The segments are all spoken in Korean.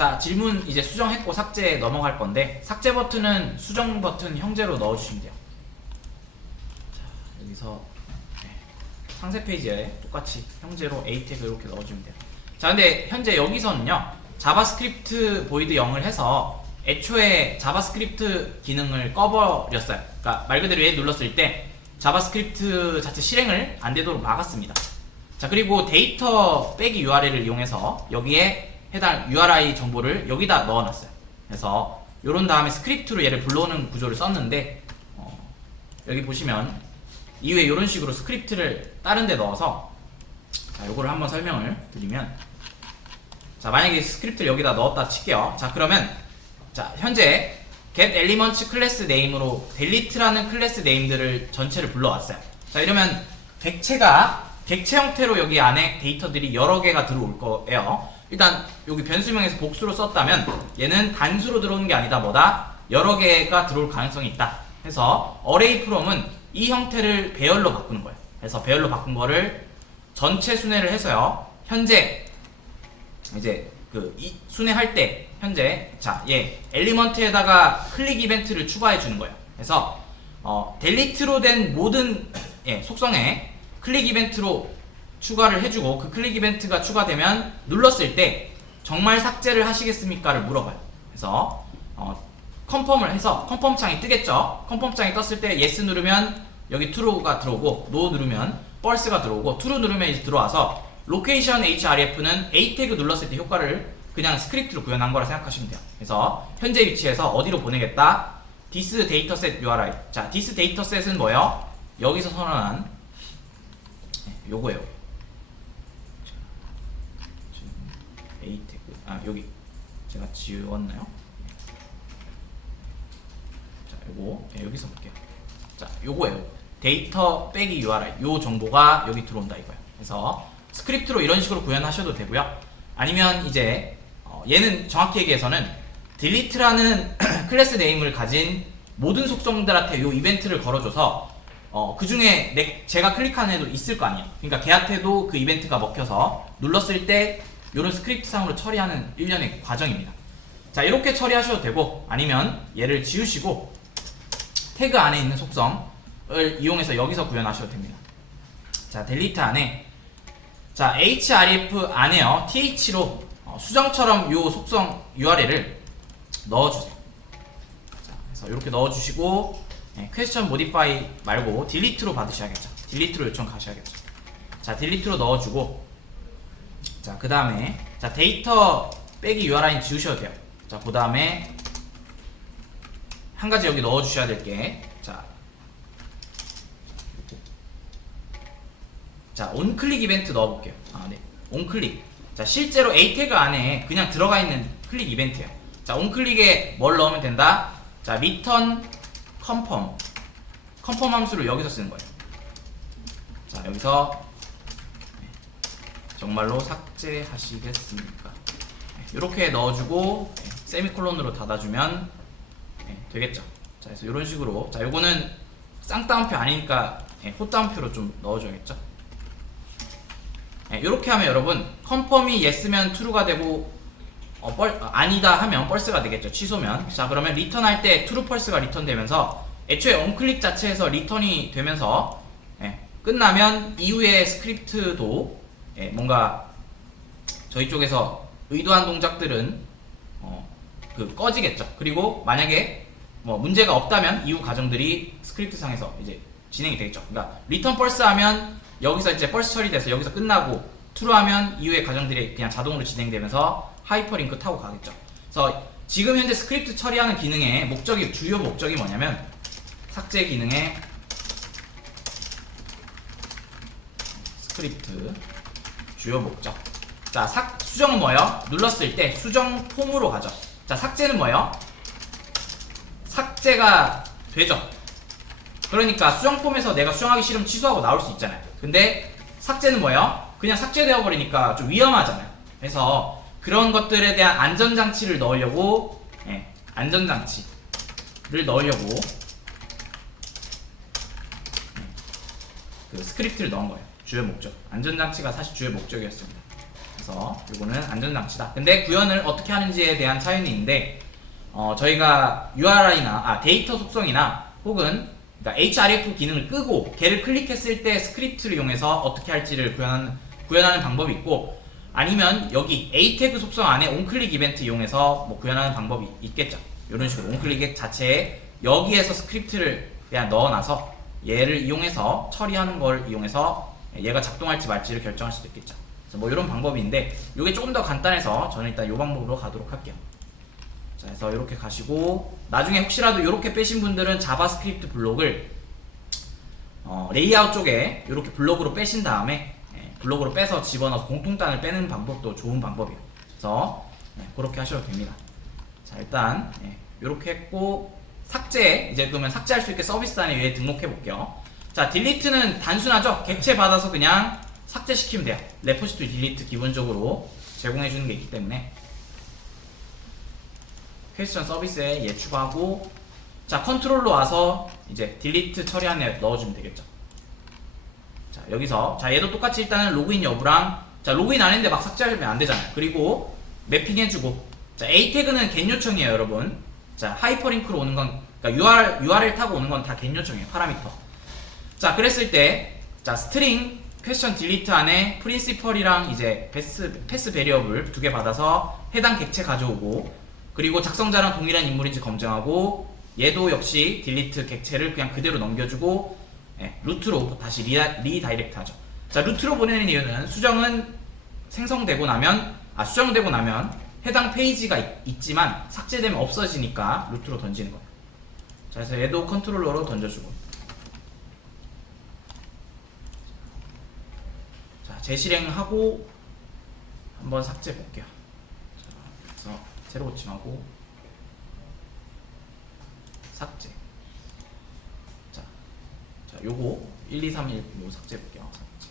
자 질문 이제 수정했고 삭제 넘어갈 건데 삭제 버튼은 수정 버튼 형제로 넣어주시면 돼요. 자 여기서 네, 상세 페이지에 똑같이 형제로 A 태그 이렇게 넣어주면 돼요. 자 근데 현재 여기서는요 자바스크립트 보이드 0을 해서 애초에 자바스크립트 기능을 꺼버렸어요. 그러니까 말 그대로 얘 눌렀을 때 자바스크립트 자체 실행을 안 되도록 막았습니다. 자 그리고 데이터 빼기 URL을 이용해서 여기에 해당 URI 정보를 여기다 넣어놨어요. 그래서 요런 다음에 스크립트로 얘를 불러오는 구조를 썼는데 어, 여기 보시면 이후에 이런 식으로 스크립트를 다른 데 넣어서 자 요거를 한번 설명을 드리면 자 만약에 스크립트를 여기다 넣었다 칠게요. 자 그러면 자 현재 get elements 클래스 네임으로 delete라는 클래스 네임들을 전체를 불러왔어요. 자 이러면 객체가 객체 형태로 여기 안에 데이터들이 여러 개가 들어올 거예요. 일단 여기 변수명에서 복수로 썼다면 얘는 단수로 들어오는 게 아니다 뭐다 여러 개가 들어올 가능성이 있다. 해서 array from은 이 형태를 배열로 바꾸는 거예요. 그래서 배열로 바꾼 거를 전체 순회를 해서요. 현재 이제 그이 순회할 때 현재 자얘 엘리먼트에다가 클릭 이벤트를 추가해 주는 거예요. 그래서 어 델리트로 된 모든 예, 속성에 클릭 이벤트로 추가를 해주고 그 클릭 이벤트가 추가되면 눌렀을 때 정말 삭제를 하시겠습니까를 물어봐요. 그래서 어, 컨펌을 해서 컨펌 창이 뜨겠죠. 컨펌 창이 떴을 때 yes 누르면 여기 true가 들어오고 no 누르면 false가 들어오고 true 누르면 이제 들어와서 로케이션 href는 a 태그 눌렀을 때 효과를 그냥 스크립트로 구현한 거라 생각하시면 돼요. 그래서 현재 위치에서 어디로 보내겠다? this dataset URI. 자, this dataset은 뭐예요? 여기서 선언한 네, 요거예요. 자, 지금 a 태그 아 여기 제가 지웠나요? 자, 요거 네, 여기서 볼게요. 자, 요거예요. 데이터 빼기 URI 요 정보가 여기 들어온다 이거예요. 그래서 스크립트로 이런 식으로 구현하셔도 되고요. 아니면 이제 어, 얘는 정확히 얘기해서는 delete라는 클래스 네임을 가진 모든 속성들한테 요 이벤트를 걸어줘서 어, 그 중에 내, 제가 클릭한 애도 있을 거 아니에요. 그러니까 걔한테도 그 이벤트가 먹혀서 눌렀을 때 요런 스크립트 상으로 처리하는 일련의 과정입니다. 자, 이렇게 처리하셔도 되고 아니면 얘를 지우시고 태그 안에 있는 속성을 이용해서 여기서 구현하셔도 됩니다. 자, 델리트 안에 자, href 안에요. th로 어, 수정처럼 요 속성 URL을 넣어주세요. 자, 그래서 이렇게 넣어주시고 네, 퀘스천 모디파이 말고 딜리트로 받으셔야겠죠. 딜리트로 요청 가셔야겠죠. 자, 딜리트로 넣어주고 자, 그 다음에 자 데이터 빼기 URI는 지우셔도 돼요. 자, 그 다음에 한 가지 여기 넣어주셔야 될 게 자, 자, 온클릭 이벤트 넣어볼게요. 아, 네. 온클릭. 자, 실제로 A 태그 안에 그냥 들어가 있는 클릭 이벤트예요. 자, 온클릭에 뭘 넣으면 된다? 자, return confirm. 컨펌 함수를 여기서 쓰는 거예요. 자, 여기서 네. 정말로 삭제하시겠습니까? 이렇게 넣어주고 네, 세미콜론으로 닫아주면 네, 되겠죠. 자, 그래서 이런 식으로 자, 요거는 쌍따옴표 아니니까 네, 호따옴표로 좀 넣어줘야겠죠. 이렇게 하면 여러분 컨펌이 yes면 true가 되고 어, 뻘, 어, 아니다 하면 false가 되겠죠 취소면 자 그러면 리턴 할때 true false가 리턴 되면서 애초에 onClick 자체에서 리턴이 되면서 예, 끝나면 이후에 스크립트도 예, 뭔가 저희 쪽에서 의도한 동작들은 어, 그 꺼지겠죠. 그리고 만약에 뭐 문제가 없다면 이후 과정들이 스크립트 상에서 이제 진행이 되겠죠. 그러니까 리턴 false 하면 여기서 이제 펄스 처리돼서 여기서 끝나고 트루 하면 이후의 과정들이 그냥 자동으로 진행되면서 하이퍼링크 타고 가겠죠. 그래서 지금 현재 스크립트 처리하는 기능의 목적이 주요 목적이 뭐냐면 삭제 기능의 스크립트 주요 목적. 자, 삭, 수정은 뭐예요? 눌렀을 때 수정 폼으로 가죠. 자, 삭제는 뭐예요? 삭제가 되죠. 그러니까 수정 폼에서 내가 수정하기 싫으면 취소하고 나올 수 있잖아요. 근데 삭제는 뭐예요? 그냥 삭제되어 버리니까 좀 위험하잖아요. 그래서 그런 것들에 대한 안전장치를 넣으려고 예, 안전장치를 넣으려고 그 스크립트를 넣은 거예요. 주요 목적. 안전장치가 사실 주요 목적이었습니다. 그래서 이거는 안전장치다. 근데 구현을 어떻게 하는지에 대한 차이는 있는데 어, 저희가 URI나 아, 데이터 속성이나 혹은 그러니까 href 기능을 끄고 걔를 클릭했을 때 스크립트를 이용해서 어떻게 할지를 구현하는, 구현하는 방법이 있고 아니면 여기 a 태그 속성 안에 onClick 이벤트 이용해서 뭐 구현하는 방법이 있겠죠. 이런 식으로 onClick 자체에 여기에서 스크립트를 그냥 넣어놔서 얘를 이용해서 처리하는 걸 이용해서 얘가 작동할지 말지를 결정할 수도 있겠죠. 그래서 뭐 이런 방법인데 이게 조금 더 간단해서 저는 일단 이 방법으로 가도록 할게요. 자, 그래서 이렇게 가시고 나중에 혹시라도 이렇게 빼신 분들은 자바스크립트 블록을 어, 레이아웃 쪽에 이렇게 블록으로 빼신 다음에 예, 블록으로 빼서 집어넣어서 공통단을 빼는 방법도 좋은 방법이에요. 그래서 예, 그렇게 하셔도 됩니다. 자 일단 예, 이렇게 했고 삭제 이제 그러면 삭제할 수 있게 서비스단에 위에 등록해 볼게요. 자 딜리트는 단순하죠. 객체 받아서 그냥 삭제시키면 돼요. 레포지토리 딜리트 기본적으로 제공해 주는 게 있기 때문에 퀘스천 서비스에 얘 추가하고 자 컨트롤로 와서 이제 딜리트 처리한 애 넣어주면 되겠죠. 자 여기서 자 얘도 똑같이 일단은 로그인 여부랑 자 로그인 안 했는데 막 삭제하면 안 되잖아요. 그리고 매핑 해주고 자 a 태그는 겟 요청이에요, 여러분. 자 하이퍼링크로 오는 건 그러니까 URL URL 타고 오는 건 다 겟 요청이에요, 파라미터. 자 그랬을 때 자 스트링 퀘스천 딜리트 안에 프린시펄이랑 이제 패스 패스 베리어블 두 개 받아서 해당 객체 가져오고 그리고 작성자랑 동일한 인물인지 검증하고 얘도 역시 딜리트 객체를 그냥 그대로 넘겨주고 예, 루트로 다시 리, 리다이렉트 하죠. 자 루트로 보내는 이유는 수정은 생성되고 나면 아 수정되고 나면 해당 페이지가 있, 지만 삭제되면 없어지니까 루트로 던지는 거예요. 자 그래서 얘도 컨트롤러로 던져주고 자 재실행하고 한번 삭제 볼게요. 자, 그래서 새로 고침하고 삭제. 자, 자 요거 1, 2, 3, 1 요거 삭제 볼게요. 삭제.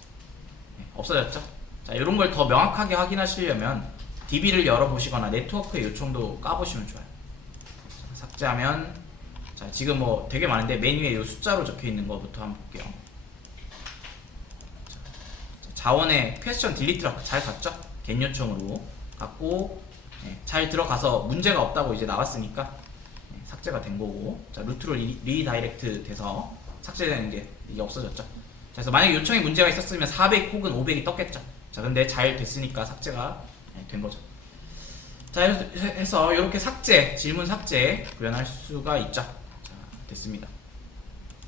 네, 없어졌죠? 자, 이런 걸 더 명확하게 확인하시려면 DB를 열어보시거나 네트워크의 요청도 까보시면 좋아요. 자, 삭제하면 자 지금 뭐 되게 많은데 맨 위에 요 숫자로 적혀 있는 거부터 한번 볼게요. 자원의 퀘스천 딜리트라고 잘 갔죠? 겟 요청으로 갔고 네, 잘 들어가서 문제가 없다고 이제 나왔으니까 네, 삭제가 된 거고 자 루트로 리, 리다이렉트 돼서 삭제되는 게 이게 없어졌죠. 자, 그래서 만약에 요청에 문제가 있었으면 400 혹은 500이 떴겠죠. 자 근데 잘 됐으니까 삭제가 네, 된 거죠. 자 해서 이렇게 삭제 질문 삭제 구현할 수가 있죠. 자 됐습니다.